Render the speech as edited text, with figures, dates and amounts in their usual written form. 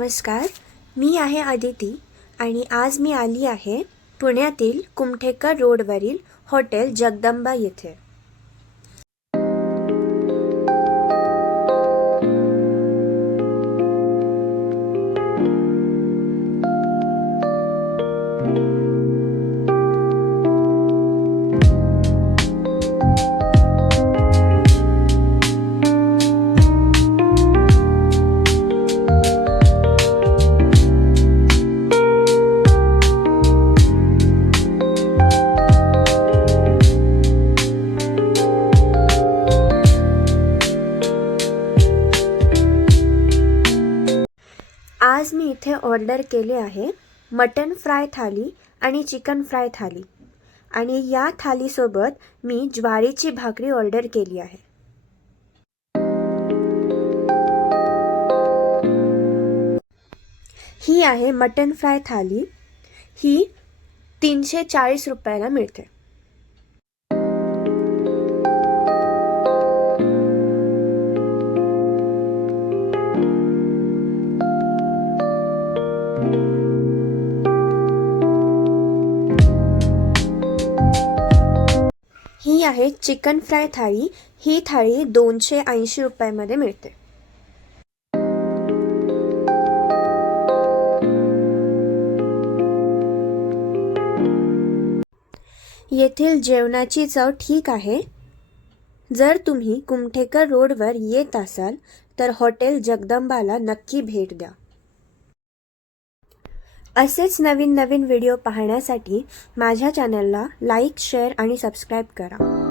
नमस्कार, मी आहे अदिती आणि आज मी आली आहे पुण्यातील कुमठेकर रोडवरील हॉटेल जगदंबा येथे। आज मी इथे ऑर्डर केले आहे मटन फ्राय थाली आणि चिकन फ्राय थाली आणि या थालीसोबत मी ज्वारीची भाकरी ऑर्डर केली आहे। ही आहे मटन फ्राय थाली, ही 340 रुपयाला मिळते। ही आहे चिकन फ्राय थाळी, ही थाळी 280 रुपयामध्ये मिळते। येथील जेवणाची चव ठीक आहे। जर तुम्ही कुमठेकर रोडवर येत असाल तर हॉटेल जगदंबाला नक्की भेट द्या। असेच नवीन व्हिडिओ पाहण्यासाठी माझ्या चॅनलला लाईक, शेअर आणि सबस्क्राईब करा।